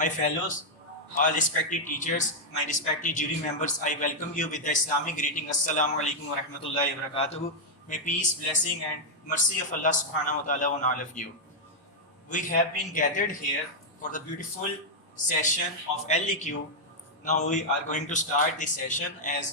My fellows, all respected teachers, my respected jury members, I welcome you with the Islamic greeting. Assalamu alaikum wa rahmatullahi wa barakatuh. May peace, blessing and mercy of Allah subhanahu wa ta'ala on all of you. We have been gathered here for the beautiful session of LEQ. Now we are going to start this session as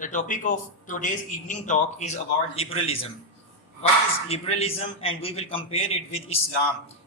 The topic of today's evening talk is about liberalism. What is liberalism, and we will compare it with Islam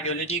ideology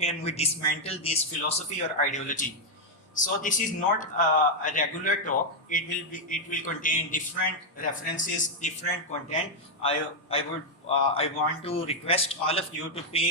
can we dismantle this philosophy or ideology. So this is not a regular talk. It will contain different references, different content. I want to request all of you to pay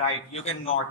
write, you can note,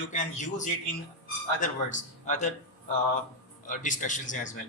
you can use it in other words, other discussions as well.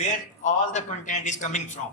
where all the content is coming from.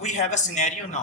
we have a scenario now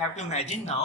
have to imagine now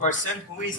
person who is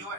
you are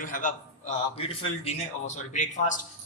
you have a beautiful dinner, breakfast.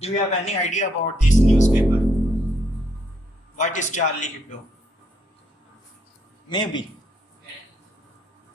do you have any idea about this newspaper? what is Charlie Hebdo? maybe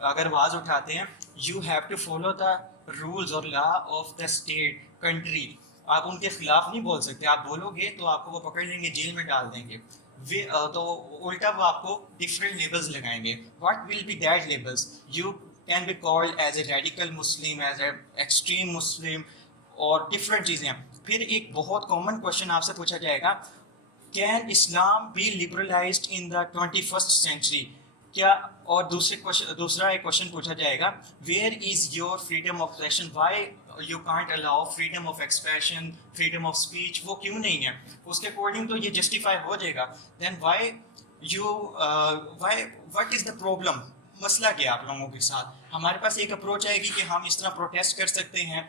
اگر آواز اٹھاتے ہیں you have to follow the rules اور law of the state country. آپ ان کے خلاف نہیں بول سکتے, آپ بولو گے تو آپ کو وہ پکڑ لیں گے, جیل میں ڈال دیں گے. تو الٹا وہ آپ کو ڈفرینٹ لیبلز لگائیں گے. What will be that labels? You can be called as a radical Muslim, as a extreme Muslim, اور ڈفرینٹ چیزیں. پھر ایک بہت کامن کوشچن آپ سے پوچھا جائے گا, can Islam be liberalized in the 21st century? کیا, اور دوسرا ایک کوشچن پوچھا جائے گا, where is your freedom of expression? Why you can't allow freedom of expression, freedom of speech, وہ کیوں نہیں ہے؟ اس کے اکارڈنگ تو یہ جسٹیفائی ہو جائے گا. Then why what is the problem? مسئلہ کیا آپ لوگوں کے ساتھ؟ ہمارے پاس ایک اپروچ آئے گی کہ ہم اس طرح پروٹیسٹ کر سکتے ہیں,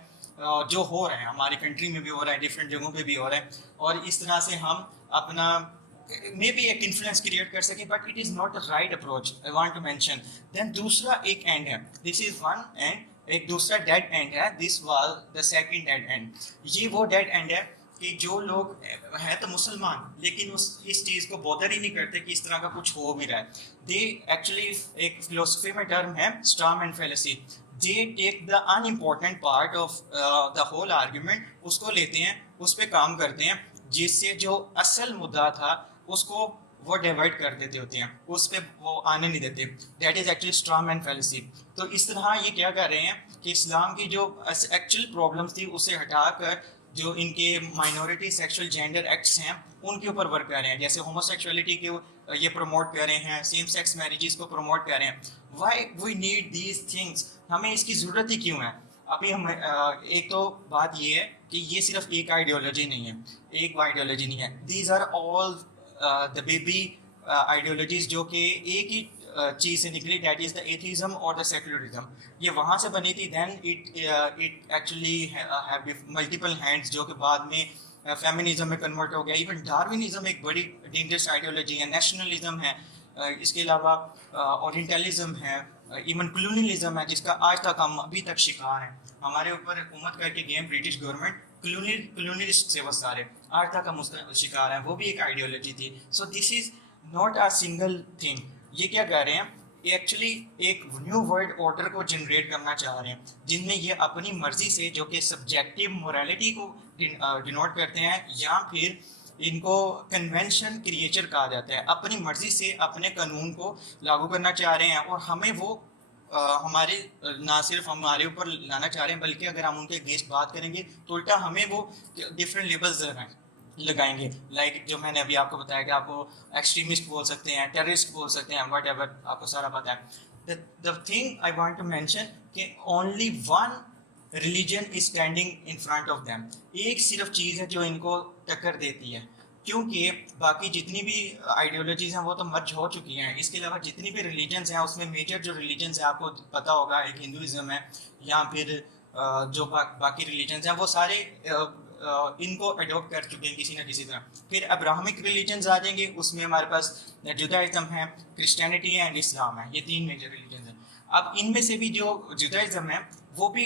جو ہو رہا ہے ہماری کنٹری میں بھی ہو رہا ہے, ڈفرینٹ جگہوں پہ بھی ہو رہا ہے, اور اس طرح سے ہم اپنا مے بی ایک انفلوئنس کریٹ کر سکیں, but it is not the right approach I want to mention. Then دوسرا ایک اینڈ ہے, دس از ون اینڈ, ایک دوسرا ڈیڈ اینڈ ہے, this was the second dead end. یہ وہ ڈیڈ اینڈ ہے کہ جو لوگ ہیں تو مسلمان لیکن اس چیز کو بودر ہی نہیں کرتے کہ اس طرح کا کچھ ہو بھی رہا ہے. دے ایکچولی, ایک فلسفی میں ٹرم ہے straw man fallacy, they take the unimportant part of the whole argument, اس کو لیتے ہیں, اس پہ کام کرتے ہیں, جس سے جو اصل مدعا تھا اس کو وہ ڈیورٹ کر دیتے ہوتے ہیں, اس پہ وہ آنے نہیں دیتے. That is actually straw man fallacy. تو اس طرح یہ کیا کر رہے ہیں کہ اسلام کی جو ایکچوئل پرابلمس تھی اسے ہٹا کر جو ان کے مائنورٹی سیکشل جینڈر ایکٹس ہیں ان کے اوپر ورک کر رہے ہیں. جیسے ہومو سیکشولیٹی کے یہ پروموٹ کر رہے ہیں, سیم سیکس میریجز کو پروموٹ کر رہے ہیں. Why we need these things? ہمیں اس کی ضرورت ہی کیوں ہے؟ ابھی ہم ایک تو بات یہ ہے کہ یہ صرف ایک آئیڈیالوجی نہیں ہے, ایک آئیڈیالوجی نہیں ہے. These are all the baby ideologies جو کہ ایک ہی چیز سے نکلی, دیٹ از دا ایتھیزم اور دا سیکولرزم. یہ وہاں سے بنی تھی. Then it actually have multiple hands جو کہ بعد میں فیمنزم میں کنورٹ ہو گیا. ایون ڈاروینزم ایک بڑی ڈینجرس آئیڈیالوجی ہے, نیشنلزم ہے, اس کے علاوہ اورینٹلزم ہے, ایون کلونیلزم ہے جس کا آج تک ہم ابھی تک شکار ہیں. ہمارے اوپر حکومت کر کے گئے برٹش گورنمنٹ, کلونیلسٹ سے وہ سارے آج تک ہم اس کا شکار ہیں. وہ بھی ایک آئیڈیالوجی تھی. So this is not a single thing. یہ کیا کہہ رہے ہیں, ایکچولی ایک نیو ورلڈ آرڈر کو جنریٹ کرنا چاہ رہے ہیں جن میں یہ اپنی مرضی سے, جو کہ سبجیکٹیو مورالٹی کو ڈینوٹ کرتے ہیں, یا پھر ان کو کنونشن کریچر کہا جاتا ہے, اپنی مرضی سے اپنے قانون کو لاگو کرنا چاہ رہے ہیں. اور ہمیں وہ ہمارے نہ صرف ہمارے اوپر لانا چاہ رہے ہیں بلکہ اگر ہم ان کے اگینسٹ بات کریں گے تو الٹا ہمیں وہ ڈفرینٹ لیبلز لگائیں گے. لائک جو میں نے ابھی آپ کو بتایا کہ آپ کو ایکسٹریمسٹ بول سکتے ہیں, ٹیررسٹ بول سکتے ہیں, واٹ ایور, آپ کو سارا پتہ ہے. The thing I want to mention کہ only one religion is standing in front of them. ایک صرف چیز ہے جو ان کو ٹکر دیتی ہے, کیونکہ باقی جتنی بھی آئیڈیالوجیز ہیں وہ تو مرج ہو چکی ہیں. اس کے علاوہ جتنی بھی ریلیجنس ہیں اس میں میجر جو ریلیجنس ہیں آپ کو پتہ ہوگا, ایک ہندوازم ہے, یا پھر جو باقی ریلیجنس ہیں وہ سارے ان کو اڈاپٹ کر چکے ہیں کسی نہ کسی طرح. پھر ابراہمک ریلیجنز آ جائیں گے, اس میں ہمارے پاس جودائزم ہے, کرسچینٹی ہے اینڈ اسلام ہے. یہ تین میجر ریلیجنز ہیں. اب ان میں سے بھی جو جودائزم ہے وہ بھی,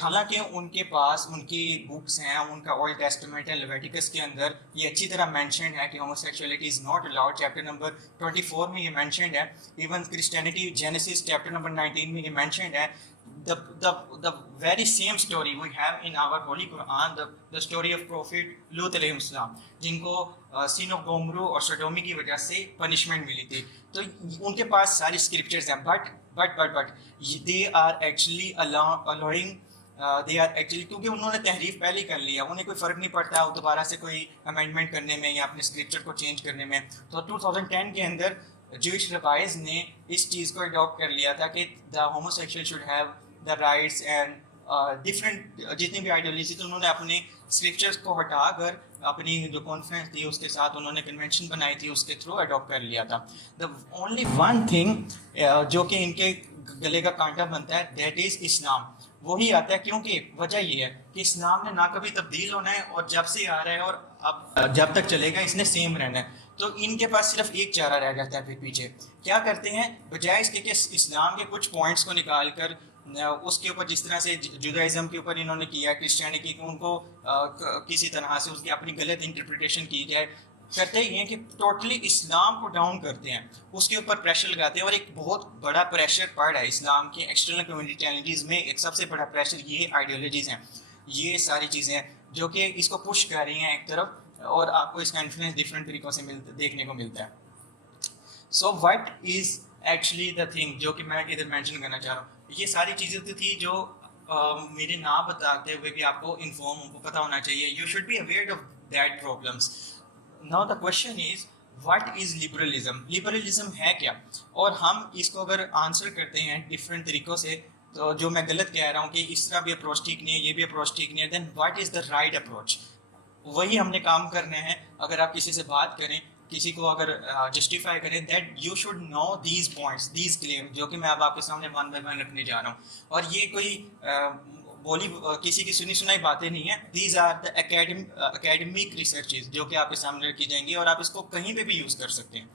حالانکہ ان کے پاس ان کی بکس ہیں, ان کا اولڈ ٹیسٹمنٹ ہے, لیویٹیکس کے اندر یہ اچھی طرح مینشنڈ ہے کہ homo sexuality is not allowed, chapter number 24 میں یہ مینشنڈ ہے. Even Christianity Genesis chapter number 19 میں یہ مینشنڈ ہے. The very same story we have in our Holy Quran, the story of Prophet Lut علیہ السلام, جن کو سین آف گومرو اور سڈومی کی وجہ سے پنشمنٹ ملی تھی. تو ان کے پاس ساری اسکرپچرز ہیں, but they are actually allowing they are actually, کیونکہ انہوں نے تحریف پہلے کر لیا, انہیں کوئی فرق نہیں پڑتا دوبارہ سے کوئی امینڈمنٹ کرنے میں یا اپنے اسکرپچر کو چینج کرنے میں. تو 2010 کے اندر جوئش ریوائز نے اس چیز کو اڈاپٹ کر لیا تھا کہ the homosexual should have the rights and different جتنی بھی آئیڈیالوجی تھی انہوں نے اپنے اسکرپچرس کو ہٹا کر اپنی جو کانفرنس تھی اس کے ساتھ انہوں نے کنونشن بنائی تھی, اس کے تھرو اڈاپٹ کر لیا تھا. دا اونلی ون تھنگ جو کہ ان کے گلے کا کانٹا بنتا ہے, دیٹ از اسلام. وہی آتا ہے, کیونکہ وجہ یہ ہے کہ اسلام نے نہ کبھی تبدیل ہونا ہے اور جب سے آ رہا ہے اور اب جب تک چلے گا اس نے سیم رہنا ہے. تو ان کے پاس صرف ایک چارہ رہ جاتا ہے. پھر پیچھے کیا کرتے ہیں, بجائے اس کے کہ اسلام کے کچھ پوائنٹس کو نکال کر اس کے اوپر جس طرح سے جودائزم کے اوپر انہوں نے کیا, کرسچینٹی کی ان کو کسی طرح سے اس کی اپنی غلط انٹرپریٹیشن کی جائے, کرتے ہی ہیں کہ ٹوٹلی اسلام کو ڈاؤن کرتے ہیں, اس کے اوپر پریشر لگاتے ہیں. اور ایک بہت بڑا پریشر پڑ رہا ہے اسلام کی ایکسٹرنل کمیونٹیلٹیز میں. ایک سب سے بڑا پریشر یہ آئیڈیالوجیز ہیں, یہ ساری چیزیں ہیں جو کہ اس کو پش کر رہی ہیں ایک طرف, اور آپ کو اس کا انفلوئنس ڈفرینٹ طریقوں سے دیکھنے کو ملتا ہے. So what is actually the thing جو کہ میں ادھر مینشن کرنا چاہ رہا ہوں, یہ ساری چیزیں تو تھی جو میرے نہ بتاتے ہوئے بھی آپ کو انفارم پتہ ہونا چاہیے. You should be aware of that problems. Now the question is what is liberalism. Liberalism ہے کیا؟ اور ہم اس کو اگر آنسر کرتے ہیں ڈفرینٹ طریقوں سے, تو جو میں غلط کہہ رہا ہوں کہ اس طرح بھی اپروچ ٹھیک نہیں ہے, یہ بھی اپروچ ٹھیک نہیں ہے, then what is the right approach. وہی ہم نے کام کرنے ہیں. اگر آپ کسی سے بات کریں, کسی کو اگر جسٹیفائی کریں, that you should know these points, these claim, جو کہ میں اب آپ کے سامنے ون بائی ون رکھنے جا رہا ہوں. اور یہ کوئی کسی کی سنی سنائی باتیں نہیں ہیں. These are the academic researches جو کہ آپ کے سامنے رکھی جائیں گی, اور آپ اس کو کہیں پہ بھی یوز کر سکتے ہیں.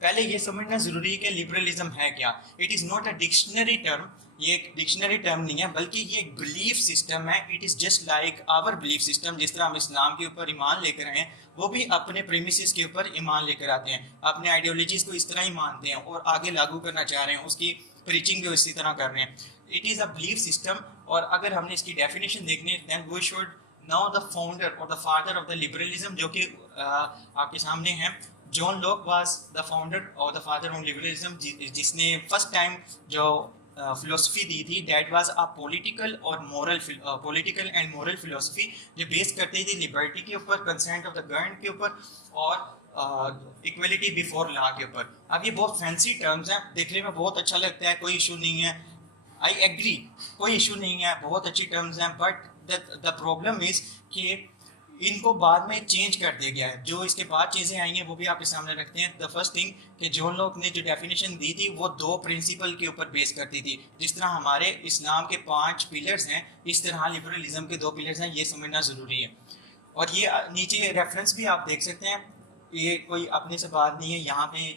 پہلے یہ سمجھنا ضروری ہے کہ لبرلزم ہے کیا. It is not a dictionary term. یہ ایک ڈکشنری ٹرم نہیں ہے, بلکہ یہ ایک بلیف سسٹم ہے. It is just like our belief system. جس طرح ہم اسلام کے اوپر ایمان لے کر آئے ہیں, وہ بھی اپنے پریمیسز کے اوپر ایمان لے کر آتے ہیں, اپنے آئیڈیالوجیز کو اس طرح ہی مانتے ہیں اور آگے لاگو کرنا چاہ رہے ہیں, اس کی پریچنگ بھی اسی طرح کر رہے ہیں. It is a belief system. اور اگر ہم نے اس کی ڈیفینیشن دیکھنی ہے, دین we should know the founder اور the father of the liberalism, جو کہ آپ کے سامنے ہیں. John Locke was the founder اور دا فادر آف لبرلزم, جس نے فرسٹ ٹائم جو فلسفی دی تھی, دیٹ واز اے پولیٹیکل اور مورل پولیٹیکل اینڈ مورل فلسفی, جو بیس کرتی تھی لبرٹی کے اوپر, کنسینٹ آف دا گورنمنٹ کے اوپر, اور ایکویلٹی بیفور لا کے اوپر. اب یہ بہت فینسی ٹرمز ہیں, دیکھنے میں بہت اچھا لگتا ہے, کوئی ایشو نہیں ہے. آئی ایگری, کوئی ایشو نہیں ہے, بہت اچھی ٹرمز ہیں. بٹ دا پرابلم از کہ ان کو بعد میں چینج کر دیا گیا ہے. جو اس کے بعد چیزیں آئی ہیں وہ بھی آپ کے سامنے رکھتے ہیں. دا فرسٹ تھنگ کہ جان لاک نے جو ڈیفینیشن دی تھی وہ 2 پرنسپل کے اوپر بیس کرتی تھی. جس طرح ہمارے اسلام کے 5 پلرز ہیں, اس طرح لبرلزم کے 2 پلرز ہیں. یہ سمجھنا ضروری ہے. اور یہ نیچے ریفرنس بھی آپ دیکھ سکتے ہیں, یہ کوئی اپنے سے بات نہیں ہے. یہاں پہ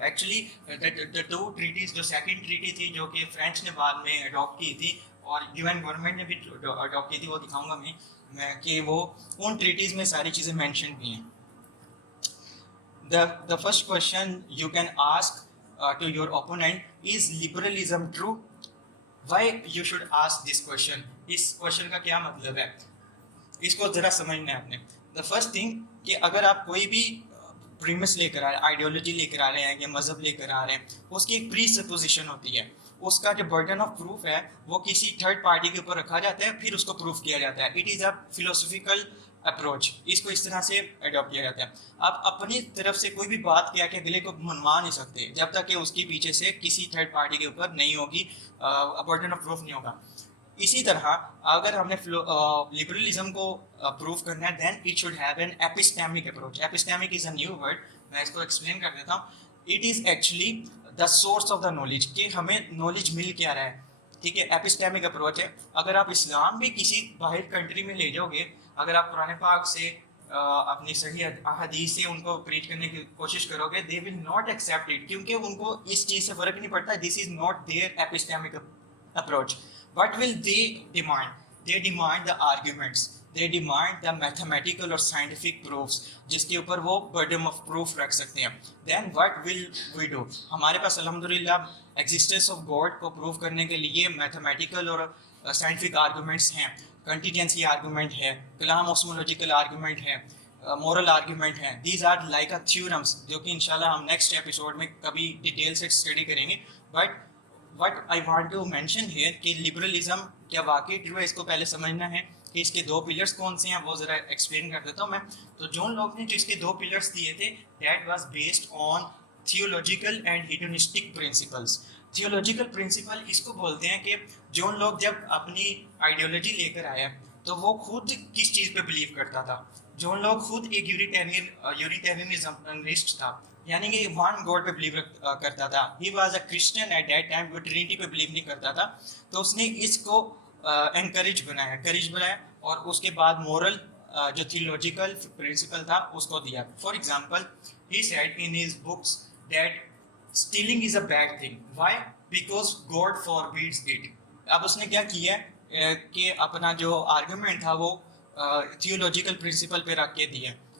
ایکچولی دا 2 ٹریٹیز, جو سیکنڈ ٹریٹی تھی جو کہ فرینچ نے بعد میں اڈاپٹ کی تھی, اور یو این گورنمنٹ نے بھی اڈاپٹ کی تھی, وہ دکھاؤں گا میں کہ وہ ان ٹریٹیز میں ساری چیزیں مینشن بھی ہیں. The first question you can ask to your opponent is liberalism true? Why you should ask this question? Us question کا کیا مطلب ہے, اس کو ذرا سمجھنا ہے آپ نے. The first thing کہ اگر آپ کوئی بھی پریمس لے کر آ رہے ہیں, آئیڈیالوجی لے کر آ رہے ہیں یا مذہب لے کر آ رہے ہیں, اس کی ایک پری سپوزیشن ہوتی ہے. اس کا جو برڈن آف پروف ہے وہ کسی تھرڈ پارٹی کے اوپر رکھا جاتا ہے, پھر اس کو پروف کیا جاتا ہے. It is a philosophical approach, اس کو اس طرح سے اڈاپٹ کیا جاتا ہے. آپ اپنی طرف سے کوئی بھی بات کیا کہ اگلے کو منوا نہیں سکتے جب تک کہ اس کے پیچھے سے کسی تھرڈ پارٹی کے اوپر نہیں ہوگی, برڈن آف پروف نہیں ہوگا. اسی طرح اگر ہم نے لبرلزم کو پروف کرنا ہے, then it should have an epistemic approach. Epistemic is a new word, میں اس کو ایکسپلین کر دیتا ہوں. It is actually the source of the knowledge, کہ ہمیں نالج مل کیا رہا ہے. ٹھیک ہے, ایپسٹیمک اپروچ ہے. اگر آپ اسلام بھی کسی باہر کنٹری میں لے جاؤ گے, اگر آپ قرآن پاک سے اپنی صحیح احادیث سے ان کو پریچ کرنے کی کوشش کرو گے, they will not accept it, کیونکہ ان کو اس چیز سے فرق نہیں پڑتا. This is not their epistemic approach. What will they demand? They demand the arguments. They demand the mathematical or scientific proofs, جس کے اوپر وہ burden of proof رکھ سکتے ہیں. Then what will we do? ہمارے پاس الحمدللہ existence of God کو proof کرنے کے لیے mathematical اور scientific arguments ہیں. Contingency argument ہے, کلام osmological argument ہے, moral argument ہیں. These are like a theorems, جو کہ انشاءاللہ ہم next episode میں کبھی ڈیٹیل سے اسٹڈی کریں گے. But what I want to mention here کہ لبرلزم کیا واقعی ٹرو ہے, اس کو پہلے سمجھنا ہے کہ اس کے 2 پلرس کون سے ہیں, وہ ذرا ایکسپلین کر دیتا ہوں میں. تو جان لاک نے جو اس کے 2 پلرس دیے تھے, that was based on theological and hedonistic principles. Theological principle اس کو بولتے ہیں کہ جان لاک جب اپنی آئیڈیالوجی لے کر آیا تو وہ خود کس چیز پہ بلیو کرتا تھا. جان لاک خود ایک یونیٹیرینسٹ تھا, یعنی کہ ون گاڈ پہ بلیو کرتا تھا. He was a Christian at that time, وہ ٹرینٹی پہ بلیو نہیں کرتا تھا. تو اس نے اس کو انکریج بنایا, کریج بنایا, اور اس کے بعد مورل جو تھیولوجیکل پرنسپل تھا اس کو دیا. For example he said in his books that stealing is a bad thing. Why? Because God forbids it. اب اس نے کیا کیا کہ اپنا جو آرگومنٹ تھا وہ تھیولوجیکل پرنسپل پہ رکھ کے دیا.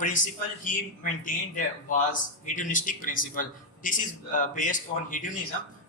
principle he maintained was hedonistic principle. This is based on hedonism.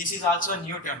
This is also a new term.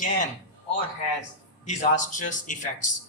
can or has disastrous effects.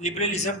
liberalism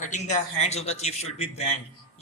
cutting the hands of the thief should be banned,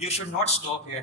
You should not stop here.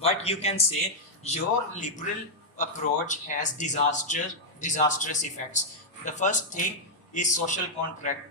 But you can say your liberal approach has disastrous effects. The first thing is social contract.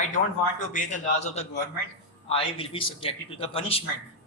I don't want to obey the laws of the government, I will be subjected to the punishment.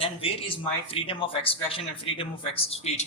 Then where is my freedom of expression and freedom of speech?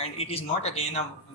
and it is not again a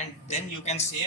And then you can say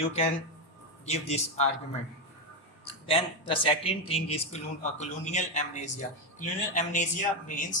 You can give this argument. Then the second thing is colonial amnesia. Colonial amnesia means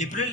liberal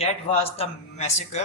That was the massacre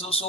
So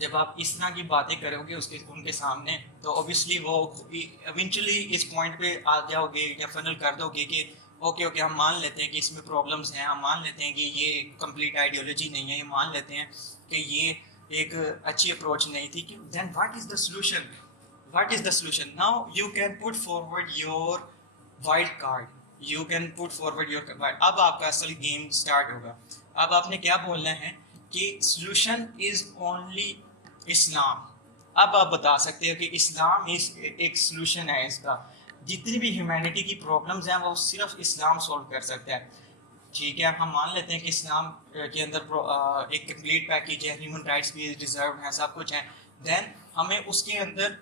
جب آپ اس طرح کی باتیں کرو گے ان کے سامنے تو اوبیسلی وہ ایونچولی اس پوائنٹ پہ آ جاؤ گے یا فنل کر دو گے کہ اوکے ہم مان لیتے ہیں کہ اس میں پرابلمس ہیں, ہم مان لیتے ہیں کہ یہ کمپلیٹ آئیڈیالوجی نہیں ہے, یہ مان لیتے ہیں کہ یہ ایک اچھی اپروچ نہیں تھی. Then what is the solution, what is the solution? Now you can put forward your wild card, you can put forward your card. اب آپ کا اصل گیم سٹارٹ ہوگا. اب آپ نے کیا بولنا ہے کہ solution is only اسلام. اب آپ بتا سکتے ہو کہ اسلام ایک سلوشن ہے اس کا, جتنی بھی ہیومینٹی کی پرابلمز ہیں وہ صرف اسلام سولو کر سکتا ہے. ٹھیک ہے, ہم مان لیتے ہیں کہ اسلام کے اندر ایک کمپلیٹ پیکیج ہے, ہیومن رائٹس بھی ریزرو ہیں, سب کچھ ہے. دین ہمیں اس کے اندر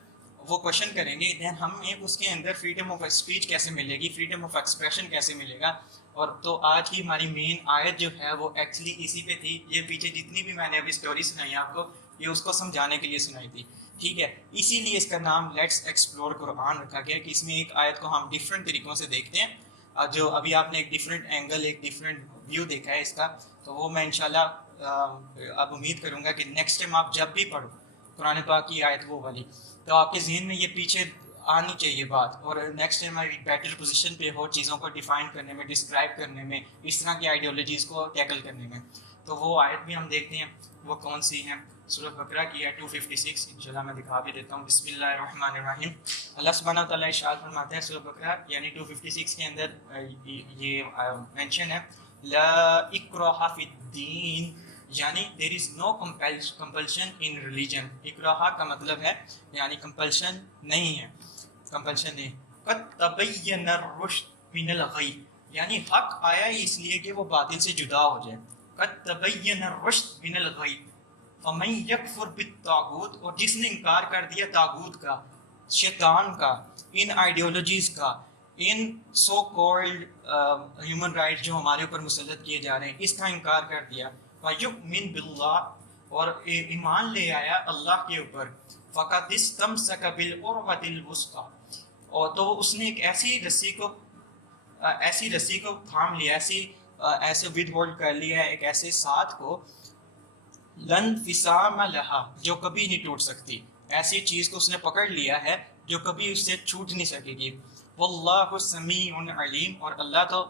وہ کوشچن کریں گے, دین ہمیں اس کے اندر فریڈم آف اسپیچ کیسے ملے گی, فریڈم آف ایکسپریشن کیسے ملے گا. اور تو آج کی ہماری مین آیت جو ہے وہ ایکچولی اسی پہ تھی. یہ پیچھے جتنی بھی میں نے ابھی اسٹوری سنائی آپ کو, یہ اس کو سمجھانے کے لیے سنائی تھی. ٹھیک ہے, اسی لیے اس کا نام لیٹس ایکسپلور قرآن رکھا گیا کہ اس میں ایک آیت کو ہم ڈفرینٹ طریقوں سے دیکھتے ہیں. جو ابھی آپ نے ایک ڈفرینٹ اینگل, ایک ڈفرینٹ ویو دیکھا ہے اس کا, تو وہ میں انشاءاللہ اب امید کروں گا کہ نیکسٹ ٹائم آپ جب بھی پڑھو قرآن پاک کی آیت وہ والی, تو آپ کے ذہن میں یہ پیچھے آنی چاہیے بات, اور نیکسٹ ٹائم ایک بیٹر پوزیشن پہ ہو چیزوں کو ڈیفائن کرنے میں, ڈسکرائب کرنے میں, اس طرح کی آئیڈیالوجیز کو ٹیکل کرنے میں. تو وہ آیت بھی ہم دیکھتے ہیں وہ کون سی ہیں. سورۃ بقرہ کی ہے 256, انشاءاللہ میں دکھا بھی دیتا ہوں. بسم اللہ الرحمن الرحیم. اللہ سبحانہ وتعالیٰ ارشاد فرماتے ہیں سورۃ بقرہ یعنی 256 کے اندر یہ مینشن ہے, لا اکراہ فی الدین, یعنی دیر از نو کمپلشن ان ریلیجن. اکراہ کا مطلب ہے یعنی کمپلشن نہیں ہے, کمپلشن نہیں. قد تبین الرشد من الغی, یعنی حق آیا ہی اس لیے کہ وہ باطل سے جدا ہو جائے. قد تبین الرشد من الغی فمن یکفر بالطاغوت, اور جس نے انکار کر دیا طاغوت کا, شیطان کا, ان آئیڈیالوجیز کا, ان سو کالڈ ہیومن رائٹس جو ہمارے اوپر مسلط کیے جا رہے ہیں, اس کا انکار کر دیا. وَيُؤْمِن بِاللَّهِ, اور ایمان لے آیا اللہ کے اوپر. فَقَدِ اسْتَمْسَكَ بِالْعُرْوَةِ الْوُثْقَىٰ, اور تو اس نے ایک ایسی رسی کو تھام لیا, ایسے ود ہولڈ کر لیا ہے, ایک ایسے ساتھ کو, لن انفصام لہا, جو کبھی نہیں ٹوٹ سکتی. ایسی چیز کو اس نے پکڑ لیا ہے جو کبھی اس سے چھوٹ نہیں سکے گی. واللہ سمیع علیم, اور اللہ تو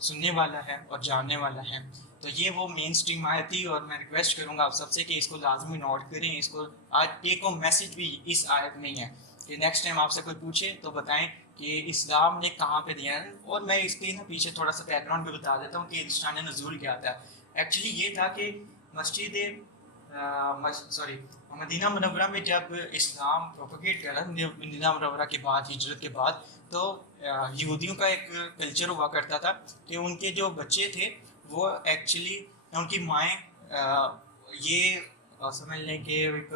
سننے والا ہے اور جاننے والا ہے. تو یہ وہ مین اسٹریم آیت تھی, اور میں ریکویسٹ کروں گا آپ سب سے کہ اس کو لازمی نوٹ کریں. اس کو آج ٹیک ہوم میسج بھی اس آیت میں ہی ہے کہ نیکسٹ ٹائم آپ سے کوئی پوچھے تو بتائیں کہ اسلام نے کہاں پہ دیا ہے. اور میں اس کے پیچھے تھوڑا سا بیک گراؤنڈ بھی بتا دیتا ہوں کہ شان نزول کیا تھا. ایکچولی یہ تھا کہ مدینہ منورہ میں جب اسلام پروپیگیٹ کرا, مدینہ منورہ کے بعد, ہجرت کے بعد, تو یہودیوں کا ایک کلچر ہوا کرتا تھا کہ ان کے جو بچے تھے وہ ایکچولی ان کی مائیں یہ سمجھ لیں کہ ایک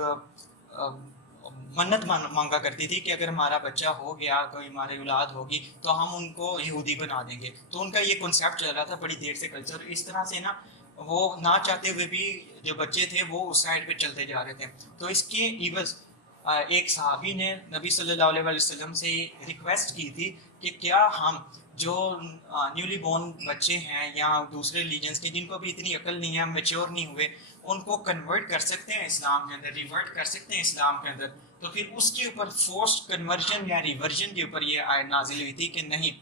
منت مانگا کرتی تھی کہ اگر ہمارا بچہ ہو گیا, کوئی ہماری اولاد ہوگی, تو ہم ان کو یہودی بنا دیں گے. تو ان کا یہ کنسیپٹ چل رہا تھا بڑی دیر سے کلچر. اس طرح سے نا وہ نہ چاہتے ہوئے بھی جو بچے تھے وہ اس سائڈ پہ چلتے جا رہے تھے. تو اس کے عوض ایک صحابی نے نبی صلی اللہ علیہ وسلم سے ریکویسٹ کی تھی کہ کیا ہم جو نیولی بورن بچے ہیں یا دوسرے ریلیجنس کے جن کو بھی اتنی عقل نہیں ہے, میچور نہیں ہوئے, ان کو کنورٹ کر سکتے ہیں اسلام کے اندر, ریورٹ کر سکتے ہیں اسلام کے اندر. تو پھر اس کے اوپر فورسڈ کنورژن یا ریورژن کے اوپر یہ آیت نازل ہوئی تھی کہ نہیں,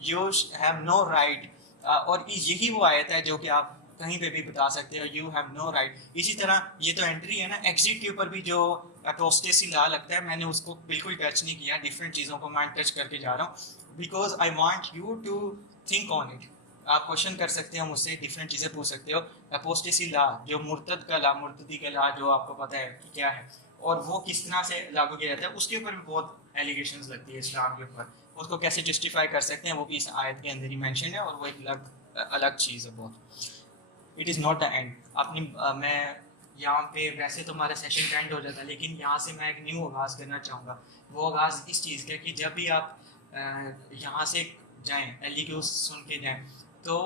یو ہیو نو رائٹ. اور یہی وہ آیت ہے جو کہ آپ کہیں پہ بھی بتا سکتے ہو, یو ہیو نو رائٹ. اسی طرح یہ تو انٹری ہے نا, ایگزٹ کے اوپر بھی جو اپوسٹیسی لا لگتا ہے, میں نے اس کو بالکل ٹچ نہیں کیا, ڈفرینٹ چیزوں کو میں ٹچ کر کے جا رہا ہوں because I want you to think on it. آپ کوشچن کر سکتے ہو مجھ سے, ڈفرینٹ چیزیں پوچھ سکتے ہو. اپوسٹیسی لا, جو مرتد کا لا, مرتدی کا لا, جو آپ کو پتہ ہے کہ کیا ہے اور وہ کس طرح سے لاگو کیا جاتا ہے, اس کے اوپر بھی بہت ایلیگیشنز لگتی ہے اسلام کے اوپر. اس کو کیسے جسٹیفائی کر سکتے ہیں وہ بھی اس آیت کے اندر ہی مینشن ہے, اور وہ ایک الگ چیز ہے بہت. It is not the and. اپنی میں یہاں پہ ویسے تو ہمارا سیشن کا اینڈ ہو جاتا ہے, لیکن یہاں سے میں ایک نیو آغاز کرنا چاہوں گا. وہ آغاز اس چیز کا کہ جب بھی آپ یہاں سے جائیں, LEQ سن کے جائیں, تو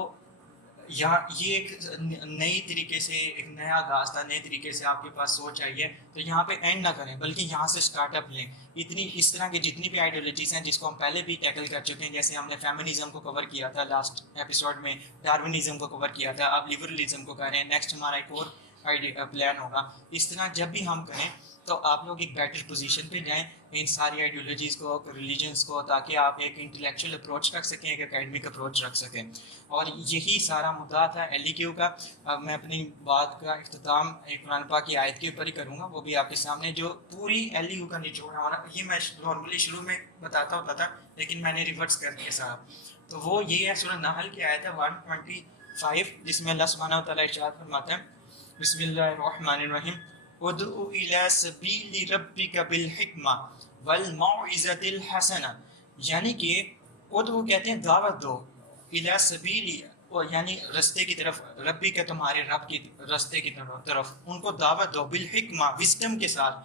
یہاں یہ ایک نئی طریقے سے, ایک نیا آغاز تھا, نئے طریقے سے آپ کے پاس سوچ آئی ہے. تو یہاں پہ اینڈ نہ کریں بلکہ یہاں سے اسٹارٹ اپ لیں. اس طرح کی جتنی بھی آئیڈیالوجیز ہیں جس کو ہم پہلے بھی ٹیکل کر چکے ہیں, جیسے ہم نے فیمنزم کو کور کیا تھا لاسٹ ایپیسوڈ میں, ڈارونزم کو کور کیا تھا, اب لبرلزم کو کر رہے ہیں. نیکسٹ ہمارا ایک اور آئیڈیا پلان ہوگا. اس طرح جب بھی ہم کریں تو آپ لوگ ایک بیٹر پوزیشن پہ جائیں ان ساری آئیڈیولوجیز کو, ریلیجنس کو, تاکہ آپ ایک انٹلیکچوئل اپروچ رکھ سکیں, ایک اکیڈمک اپروچ رکھ سکیں. اور یہی سارا مدعا تھا LEQ کا. اب میں اپنی بات کا اختتام ایک قرآن پاک کی آیت کے اوپر ہی کروں گا, وہ بھی آپ کے سامنے, جو پوری LEQ کا نچوڑ ہے. یہ میں نارملی شروع میں بتاتا ہوتا تھا, لیکن میں نے ریورس کر دیا صاحب. تو وہ یہ ہے سورہ نحل کی آیت ہے 125, جس میں اللہ سبحانہ و تعالیٰ ارشاد فرماتا ہے بسم اللہ الرحمن الرحیم ادعو الی سبیل ربک بالحکمہ والموعظۃ الحسنہ. یعنی کہ ادعو کہتے ہیں دعوت دو, الی سبیل یعنی رستے کی طرف, ربی کا تمہارے رب کی رستے کی طرف ان کو دعوت دو, بالحکمہ وزڈم کے ساتھ.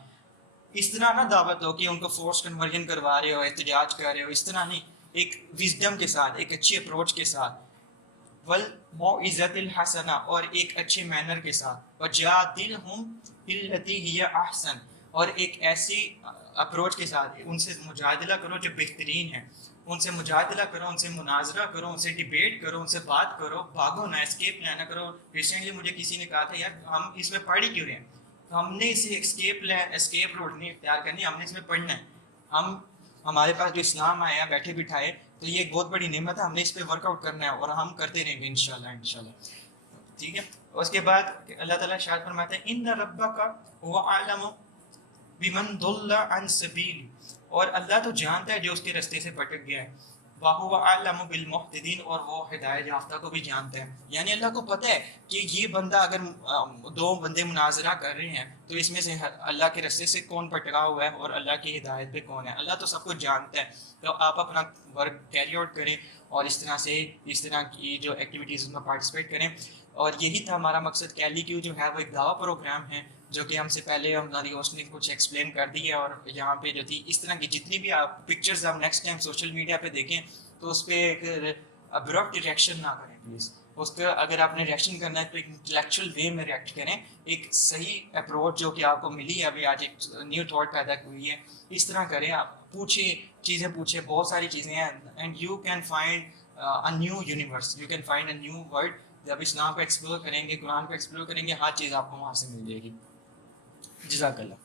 اس طرح نہ دعوت دو کہ ان کو فورس کنورژن کروا رہے ہو, احتجاج کر رہے ہو, اس طرح نہیں, ایک وزڈم کے ساتھ, ایک اچھی اپروچ کے ساتھ. والموعظۃ الحسنہ, اور ایک اچھے مینر کے ساتھ. وجادلہم باللتی ہی احسن, اور ایک ایسی اپروچ کے ساتھ ان سے مجادلہ کرو جو بہترین ہے. ان سے مجادلہ کرو, ان سے مناظرہ کرو, ان سے ڈیبیٹ کرو, ان سے بات کرو, بھاگو نہ, اسکیپ نہ کرو. ریسنٹلی مجھے کسی نے کہا تھا یار ہم اس میں پڑھ ہی کیوں رہے ہیں, ہم نے اسے اسکیپ روڈ نہیں اختیار کرنی, ہم نے اس میں پڑھنا ہے. ہمارے پاس جو اسلام آیا بیٹھے بٹھائے, تو یہ ایک بہت بڑی نعمت ہے, ہم نے اس پہ ورک آؤٹ کرنا ہے اور ہم کرتے رہیں گے انشاءاللہ. ٹھیک ہے. اس کے بعد اللہ تعالیٰ ارشاد فرماتے ہیں ان ربک هو اعلم بمن ضل عن سبیل, اور اللہ تو جانتا ہے جو اس کے رستے سے بھٹک گیا ہے. وَهُوَ أَعْلَمُ بِالْمُهْتَدِينَ, اور وہ ہدایت یافتہ کو بھی جانتا ہے. یعنی اللہ کو پتہ ہے کہ یہ بندہ, اگر دو بندے مناظرہ کر رہے ہیں تو اس میں سے اللہ کے رستے سے کون بھٹکا ہوا ہے اور اللہ کی ہدایت پہ کون ہے. اللہ تو سب کچھ جانتا ہے. تو آپ اپنا ورک کیری آؤٹ کریں اور اس طرح کی جو ایکٹیویٹیز میں پارٹیسپیٹ کریں. اور یہی تھا ہمارا مقصد. LEQ جو ہے وہ ایک دعویٰ پروگرام ہے جو کہ ہم سے پہلے ہماری ہوسٹ نے کچھ ایکسپلین کر دی ہے, اور یہاں پہ جو تھی اس طرح کی جتنی بھی آپ پکچرز آپ نیکسٹ ٹائم سوشل میڈیا پہ دیکھیں تو اس پہ ایک ابرپٹ ریئیکشن نہ کریں پلیز. اس کا اگر آپ نے ریئیکشن کرنا ہے تو ایک انٹلیکچوئل وے میں ریئیکٹ کریں, ایک صحیح اپروچ جو کہ آپ کو ملی ہے ابھی, آج ایک نیو تھاٹ پیدا ہوئی ہے, اس طرح کریں. آپ چیزیں پوچھیں, بہت ساری چیزیں ہیں, and you can find a new universe, you can find a new world. جب اسلام کو ایکسپلور کریں گے, قرآن کو ایکسپلور کریں گے, ہر چیز آپ کو وہاں سے مل جائے گی. جزاک اللہ.